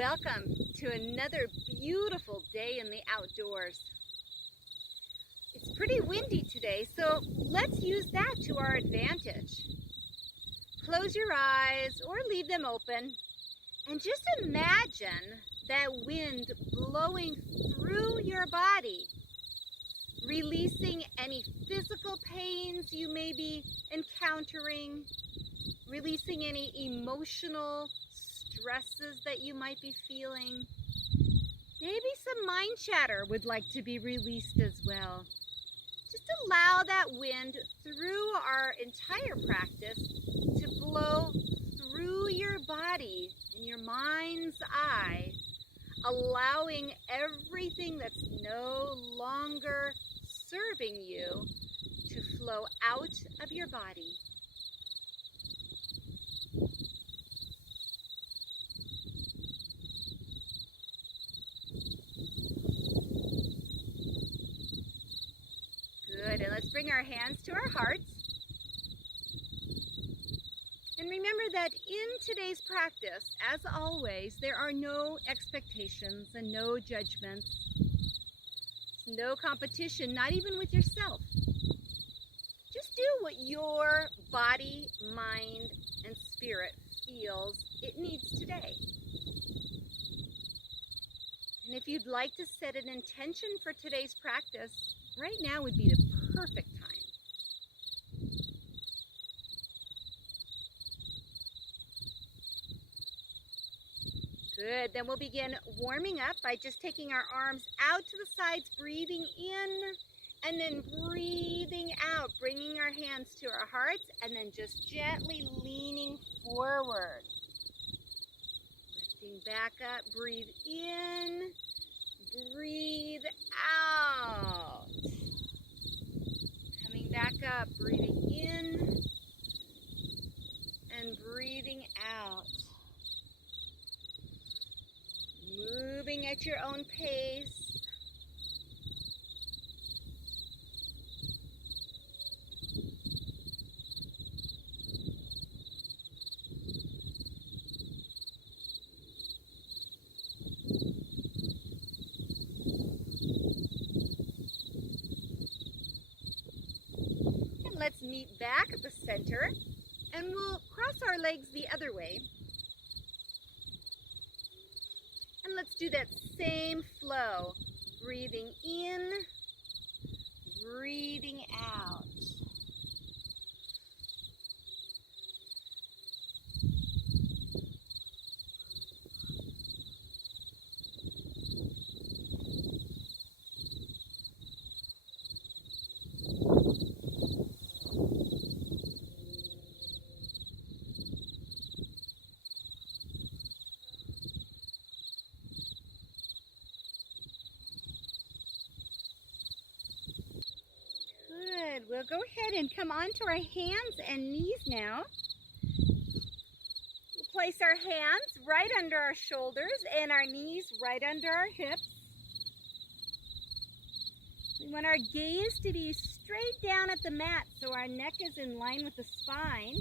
Welcome to another beautiful day in the outdoors. It's pretty windy today, so let's use that to our advantage. Close your eyes or leave them open and just imagine that wind blowing through your body, releasing any physical pains you may be encountering, releasing any emotional stresses that you might be feeling. Maybe some mind chatter would like to be released as well. Just allow that wind through our entire practice to blow through your body in your mind's eye, allowing everything that's no longer serving you to flow out of your body. Good, and let's bring our hands to our hearts. And remember that in today's practice, as always, there are no expectations and no judgments, no competition, not even with yourself. Just do what your body, mind, and spirit feels it needs today. And if you'd like to set an intention for today's practice, right now would be the perfect time. Good, then we'll begin warming up by just taking our arms out to the sides, breathing in, and then breathing out, bringing our hands to our hearts, and then just gently leaning forward. Lifting back up, breathe in, breathe out. Coming back up, breathing in, and breathing out. Moving at your own pace. And let's meet back at the center, and we'll cross our legs the other way. And let's do that same flow, breathing in, breathing out. We'll go ahead and come onto our hands and knees now. We'll place our hands right under our shoulders and our knees right under our hips. We want our gaze to be straight down at the mat so our neck is in line with the spine.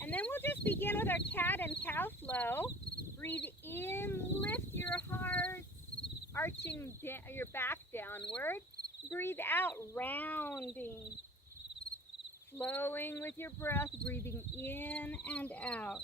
And then we'll just begin with our cat and cow flow. Breathe in, lift your heart, arching your back downward. Breathe out, rounding, flowing with your breath, breathing in and out.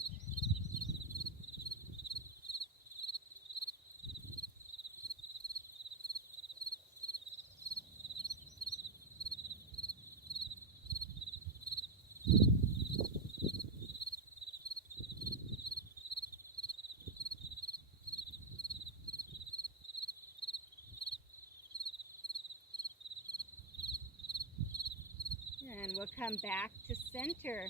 And we'll come back to center.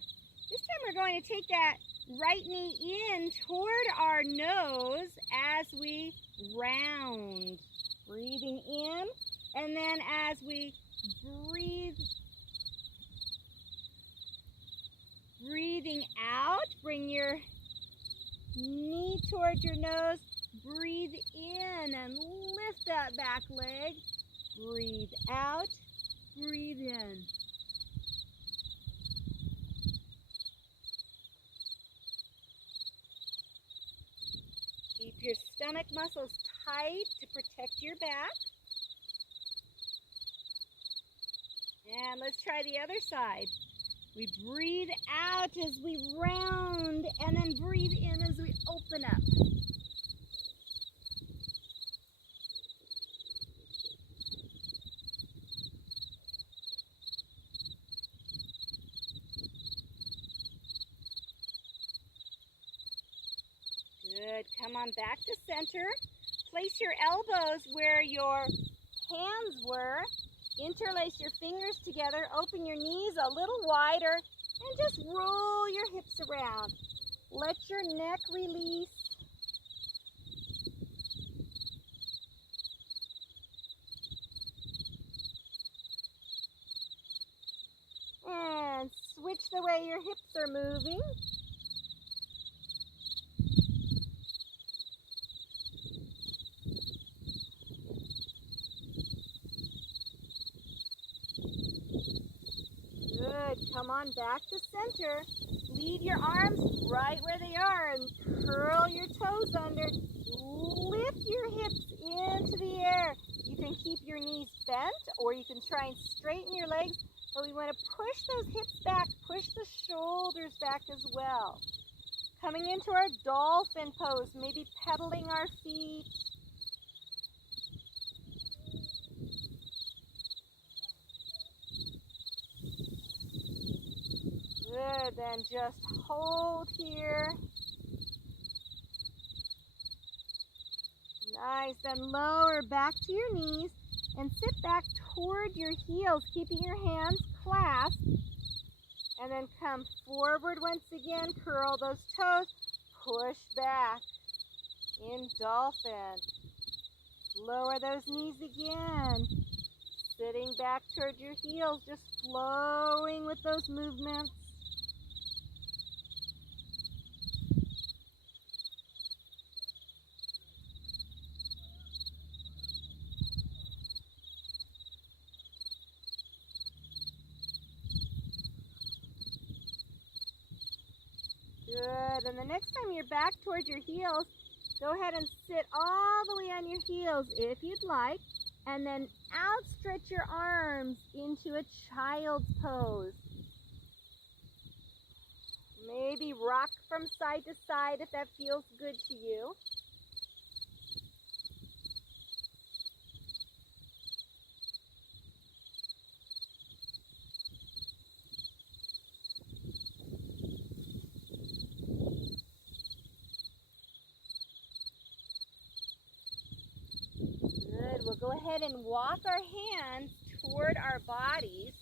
This time we're going to take that right knee in toward our nose as we round. Breathing in, and then as we breathing out, bring your knee toward your nose. Breathe in and lift that back leg. Breathe out, breathe in. your stomach muscles tight to protect your back. And let's try the other side. We breathe out as we round, and then breathe in as we open up. Good. Come on back to center. Place your elbows where your hands were. Interlace your fingers together. Open your knees a little wider and just roll your hips around. Let your neck release. And switch the way your hips are moving. Good. Come on back to center. Lead your arms right where they are and curl your toes under. Lift your hips into the air. You can keep your knees bent or you can try and straighten your legs, but we want to push those hips back, push the shoulders back as well. Coming into our dolphin pose, maybe pedaling our feet. Good, then just hold here. Nice, then lower back to your knees and sit back toward your heels, keeping your hands clasped. And then come forward once again, curl those toes, push back in dolphin. Lower those knees again, sitting back toward your heels, just flowing with those movements. Good, and the next time you're back towards your heels, go ahead and sit all the way on your heels if you'd like, and then outstretch your arms into a child's pose. Maybe rock from side to side if that feels good to you. Good. We'll go ahead and walk our hands toward our bodies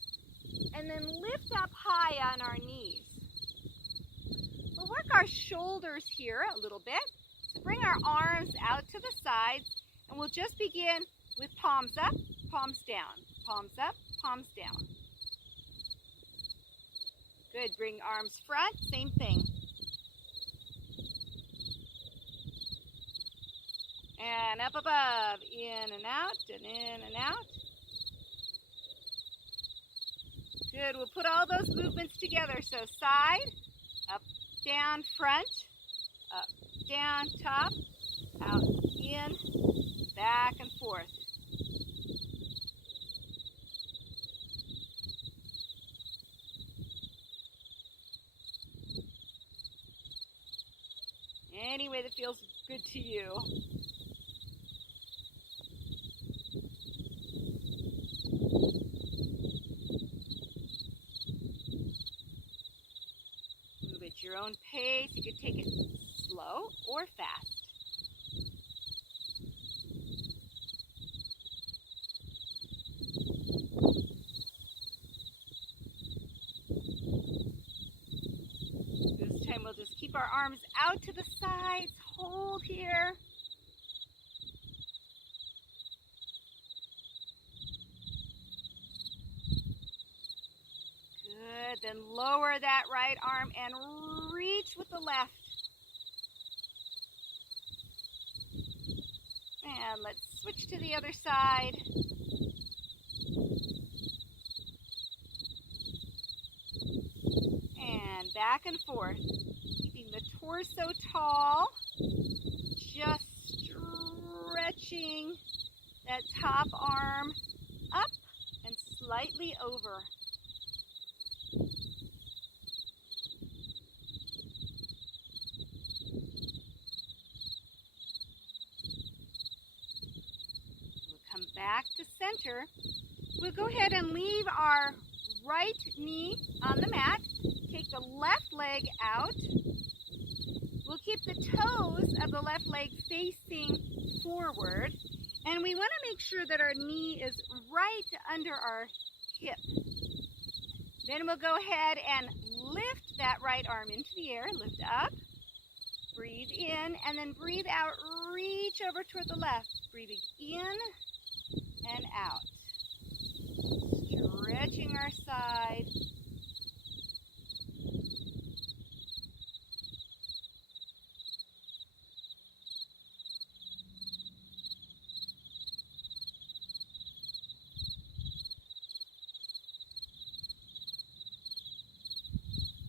and then lift up high on our knees. We'll work our shoulders here a little bit. So bring our arms out to the sides, and we'll just begin with palms up, palms down, palms up, palms down. Good. Bring arms front, same thing. And up above, in and out, and in and out. Good, we'll put all those movements together. So side, up, down, front, up, down, top, out, in, back and forth. Any way that feels good to you. Move at your own pace. You could take it slow or fast. This time we'll just keep our arms out to the sides. Hold here. Good, then lower that right arm and reach with the left. And let's switch to the other side. And back and forth, keeping the torso tall, just stretching that top arm up and slightly over. We'll come back to center. We'll go ahead and leave our right knee on the mat. Take the left leg out. We'll keep the toes of the left leg facing forward. And we want to make sure that our knee is right under our hip. Then we'll go ahead and lift that right arm into the air. Lift up. Breathe in and then breathe out. Reach over toward the left. Breathing in and out. Stretching our side.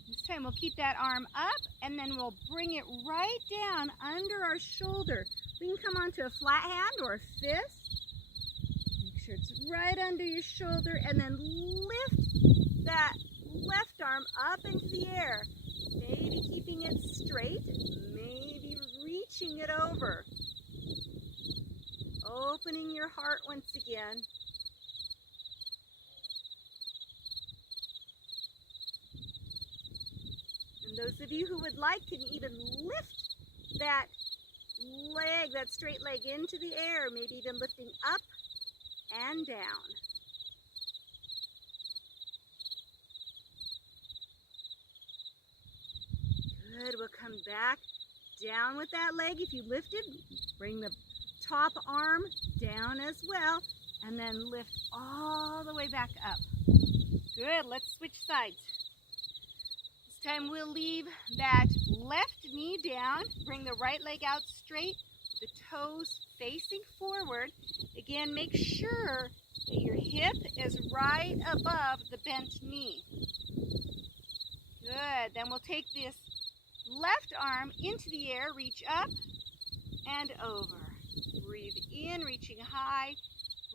This time we'll keep that arm up and then we'll bring it right down under our shoulder. We can come onto a flat hand or a fist. Make sure it's right under your shoulder and then lift that left arm up into the air. Maybe keeping it straight, maybe reaching it over. Opening your heart once again. And those of you who would like can even lift that leg, that straight leg into the air, maybe even lifting up and down. Good, we'll come back down with that leg. If you lifted, bring the top arm down as well, and then lift all the way back up. Good, let's switch sides. This time we'll leave that left knee down, bring the right leg out straight, the toes facing forward. Again, make sure that your hip is right above the bent knee. Good, then we'll take this left arm into the air, reach up and over. Breathe in, reaching high,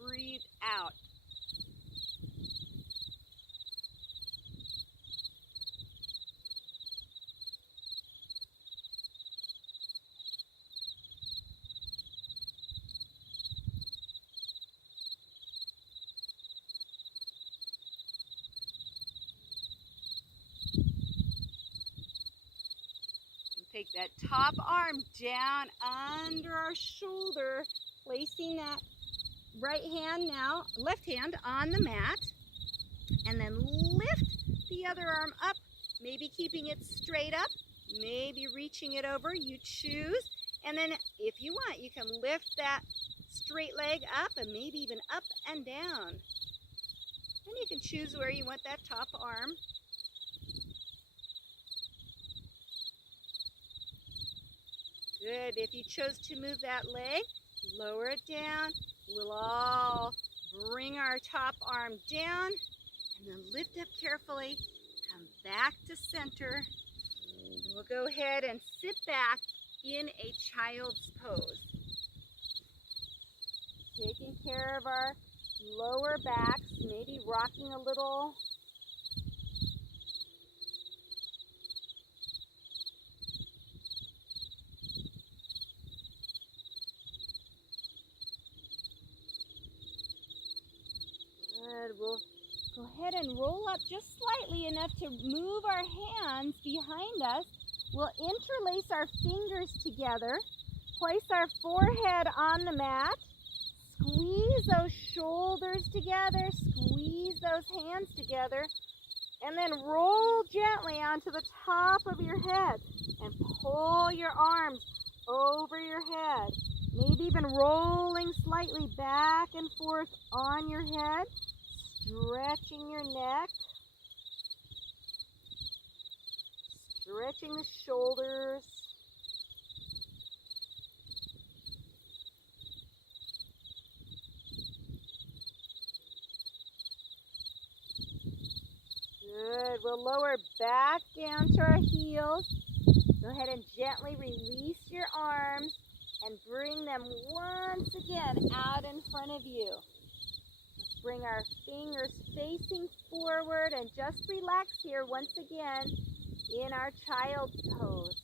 breathe out. Take that top arm down under our shoulder, placing that left hand on the mat, and then lift the other arm up, maybe keeping it straight up, maybe reaching it over, you choose. And then if you want, you can lift that straight leg up and maybe even up and down. And you can choose where you want that top arm. Good. If you chose to move that leg, lower it down. We'll all bring our top arm down and then lift up carefully. Come back to center. And we'll go ahead and sit back in a child's pose. Taking care of our lower backs, maybe rocking a little. We'll go ahead and roll up just slightly enough to move our hands behind us. We'll interlace our fingers together, place our forehead on the mat, squeeze those shoulders together, squeeze those hands together, and then roll gently onto the top of your head and pull your arms over your head. Maybe even rolling slightly back and forth on your head. Stretching your neck, stretching the shoulders. Good. We'll lower back down to our heels. Go ahead and gently release your arms. and bring them once again out in front of you. Let's bring our fingers facing forward and just relax here once again in our child's pose.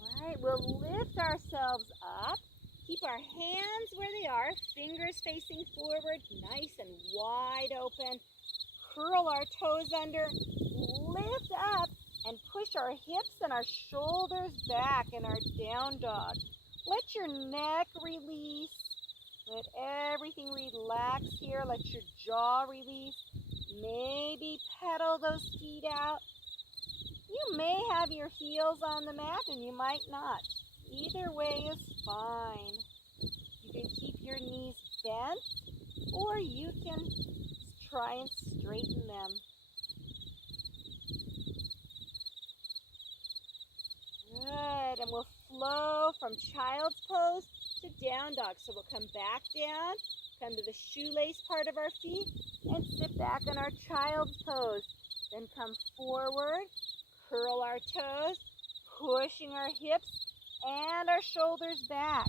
All right, we'll lift ourselves up. Keep our hands where they are, fingers facing forward, nice and wide open. Curl our toes under, lift up, and push our hips and our shoulders back in our down dog. Let your neck release. Let everything relax here. Let your jaw release. Maybe pedal those feet out. You may have your heels on the mat and you might not. Either way is fine. You can keep your knees bent or you can try and straighten them. Good, and we'll flow from child's pose to down dog. So we'll come back down, come to the shoelace part of our feet, and sit back in our child's pose. Then come forward, curl our toes, pushing our hips and our shoulders back.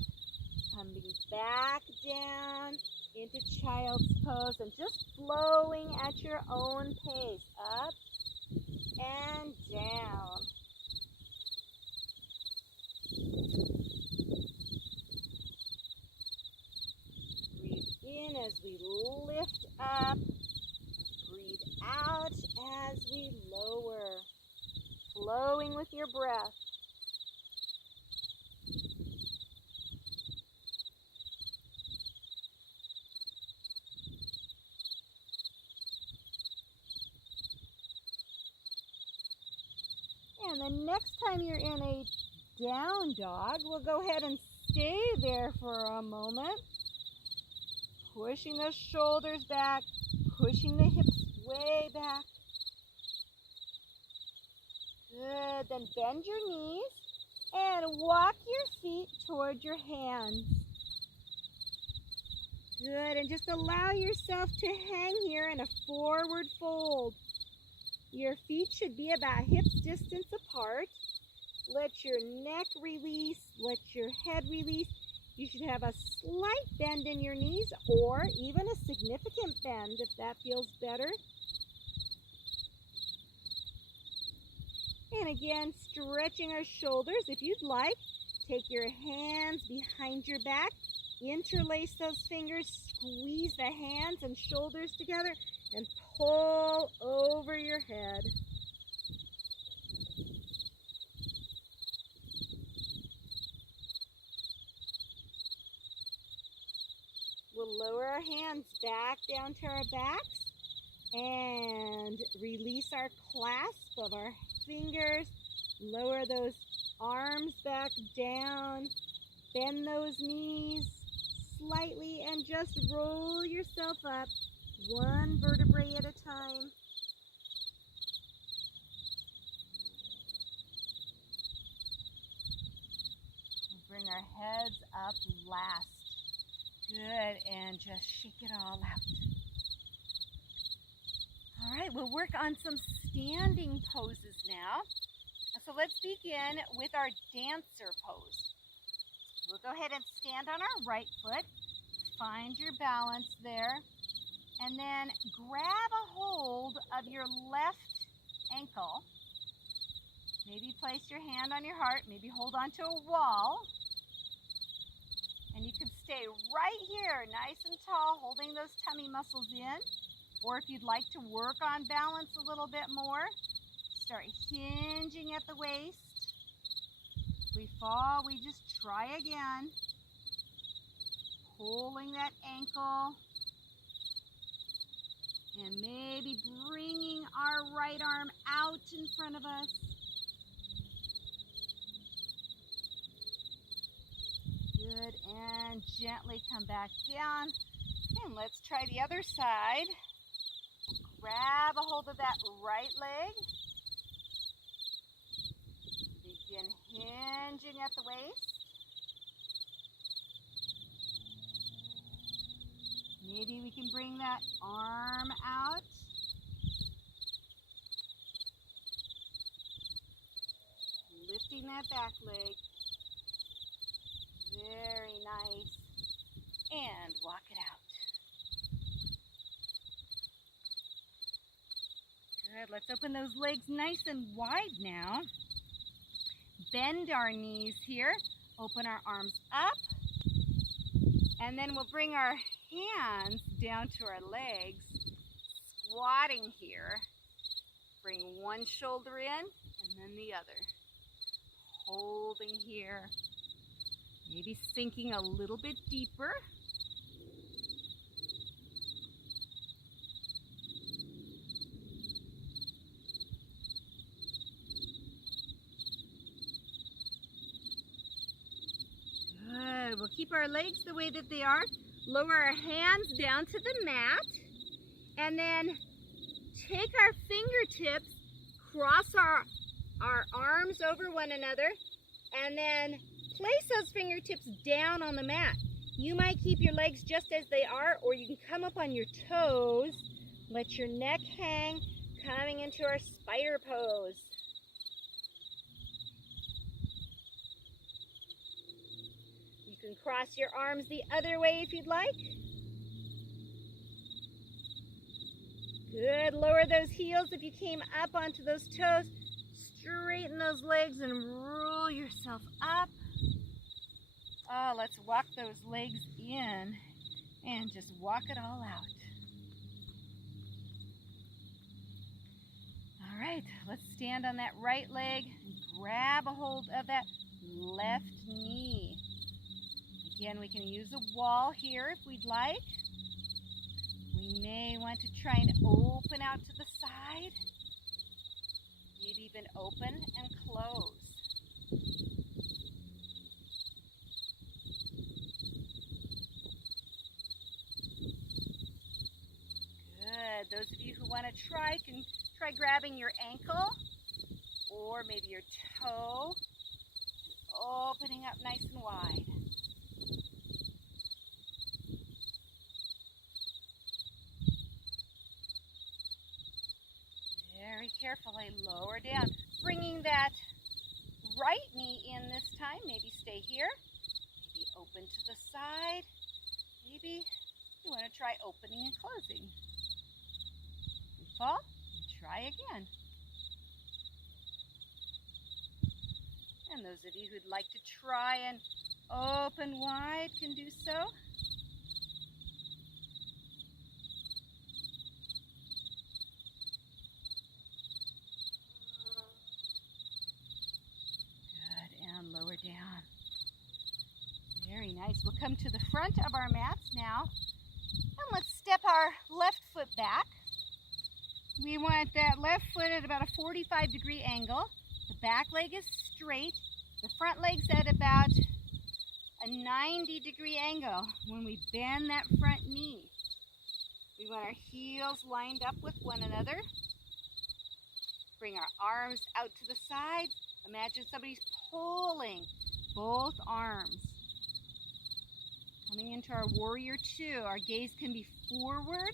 Coming back down into child's pose and just flowing at your own pace, up and down. Breathe in as we lift up. Breathe out as we lower. Flowing with your breath. And the next time you're in a down dog, we'll go ahead and stay there for a moment. Pushing those shoulders back, pushing the hips way back. Good, then bend your knees and walk your feet toward your hands. Good, and just allow yourself to hang here in a forward fold. Your feet should be about hips distance apart. Let your neck release, let your head release. You should have a slight bend in your knees or even a significant bend if that feels better. And again, stretching our shoulders. If you'd like, take your hands behind your back, interlace those fingers, squeeze the hands and shoulders together, and pull over your head. We'll lower our hands back down to our backs and release our clasp of our fingers. Lower those arms back down. Bend those knees slightly and just roll yourself up one vertebrae at a time. We'll bring our heads up last. Good, and just shake it all out. All right, we'll work on some standing poses now. So let's begin with our dancer pose. We'll go ahead and stand on our right foot. Find your balance there. And then grab a hold of your left ankle. Maybe place your hand on your heart. Maybe hold onto a wall. And you can stay right here, nice and tall, holding those tummy muscles in. Or if you'd like to work on balance a little bit more, start hinging at the waist. If we fall, we just try again. Pulling that ankle. And maybe bringing our right arm out in front of us. Good, and gently come back down. And let's try the other side. Grab a hold of that right leg. Begin hinging at the waist. can bring that arm out. Lifting that back leg. Very nice. And walk it out. Good. Let's open those legs nice and wide now. Bend our knees here. Open our arms up. And then we'll bring our hands down to our legs. Squatting here. Bring one shoulder in and then the other. Holding here. Maybe sinking a little bit deeper. Good. We'll keep our legs the way that they are. Lower our hands down to the mat. And then take our fingertips, cross our arms over one another, and then place those fingertips down on the mat. You might keep your legs just as they are, or you can come up on your toes. Let your neck hang, coming into our spider pose. You can cross your arms the other way if you'd like. Good. Lower those heels if you came up onto those toes. Straighten those legs and roll yourself up. Oh, let's walk those legs in and just walk it all out. All right, let's stand on that right leg and grab a hold of that left knee. Again, we can use a wall here if we'd like. We may want to try and open out to the side. Maybe even open and close. Good. Those of you who want to try can try grabbing your ankle or maybe your toe, opening up nice and wide. Very carefully lower down, bringing that right knee in this time. Maybe stay here, maybe open to the side, maybe you want to try opening and closing. You fall, try again. And those of you who'd like to try and open wide can do so. Lower down. Very nice. We'll come to the front of our mats now. And let's step our left foot back. We want that left foot at about a 45-degree angle. The back leg is straight. The front leg's at about a 90-degree angle. When we bend that front knee, we want our heels lined up with one another. Bring our arms out to the side. Imagine somebody's pulling both arms. Coming into our warrior two, our gaze can be forward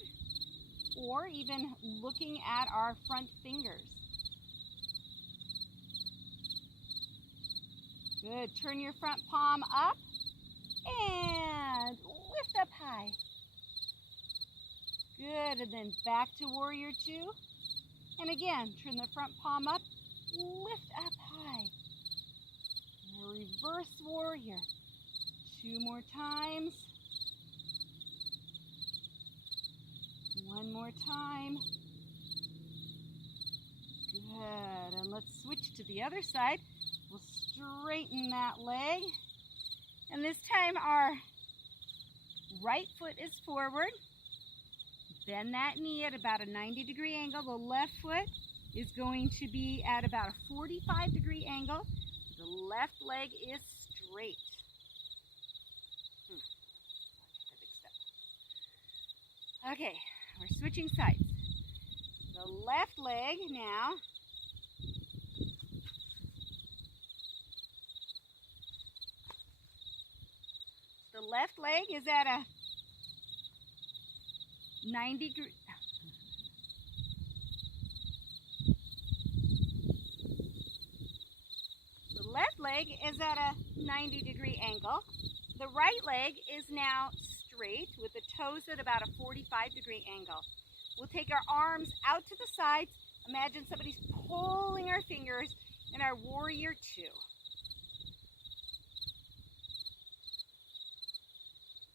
or even looking at our front fingers. Good. Turn your front palm up and lift up high. Good. And then back to warrior two. And again, turn the front palm up, lift up high. And a reverse warrior. 2 more times. 1 more time. Good. And let's switch to the other side. We'll straighten that leg. And this time our right foot is forward. Bend that knee at about a 90-degree angle. The left foot is going to be at about a 45-degree angle. The left leg is straight. Okay, we're switching sides. The left leg now. The left leg is at a 90 degree. The left leg is at a 90-degree angle. The right leg is now straight with the toes at about a 45-degree angle. We'll take our arms out to the sides. Imagine somebody's pulling our fingers in our warrior two.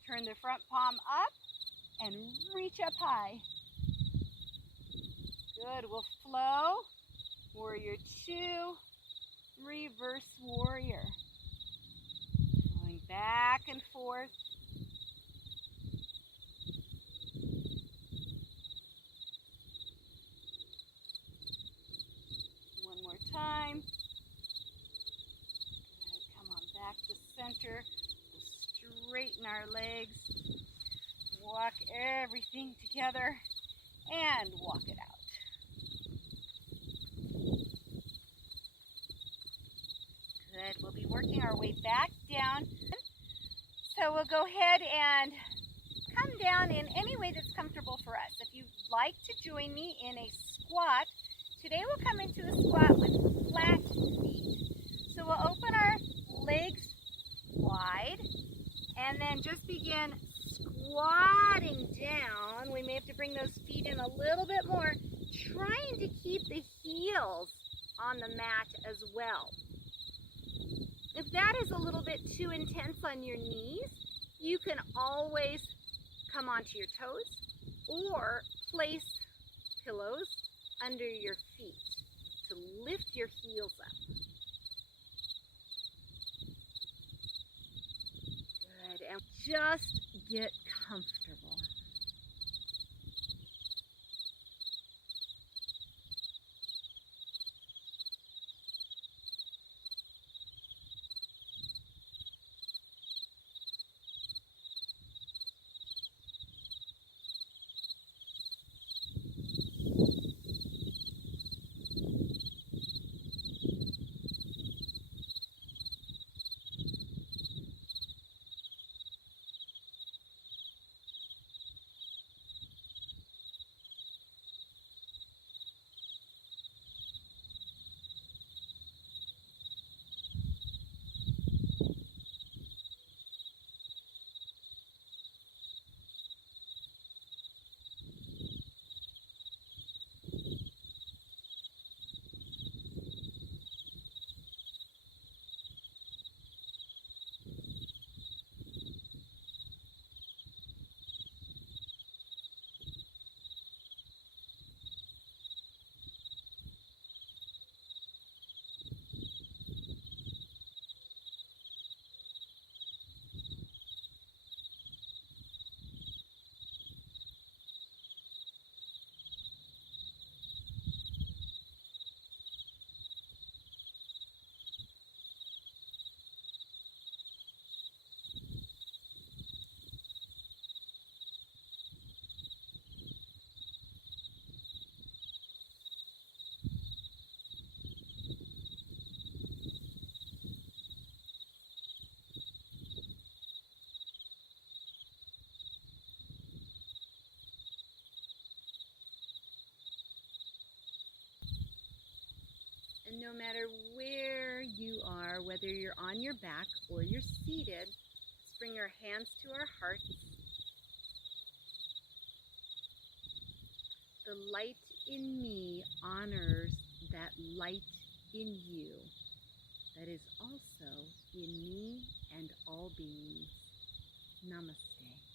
Turn the front palm up and reach up high. Good, we'll flow. Warrior two, reverse warrior. Going back and forth. One more time. Good, come on back to center. Straighten our legs. Walk everything together and walk it out. Good, we'll be working our way back down. So we'll go ahead and come down in any way that's comfortable for us. If you'd like to join me in a squat, today we'll come into a squat with flat feet. So we'll open our legs wide and then just begin squatting down. We may have to bring those feet in a little bit more, trying to keep the heels on the mat as well. If that is a little bit too intense on your knees, you can always come onto your toes or place pillows under your feet to lift your heels up. Good, and just get comfortable. And no matter where you are, whether you're on your back or you're seated, let's bring our hands to our hearts. The light in me honors that light in you that is also in me and all beings. Namaste.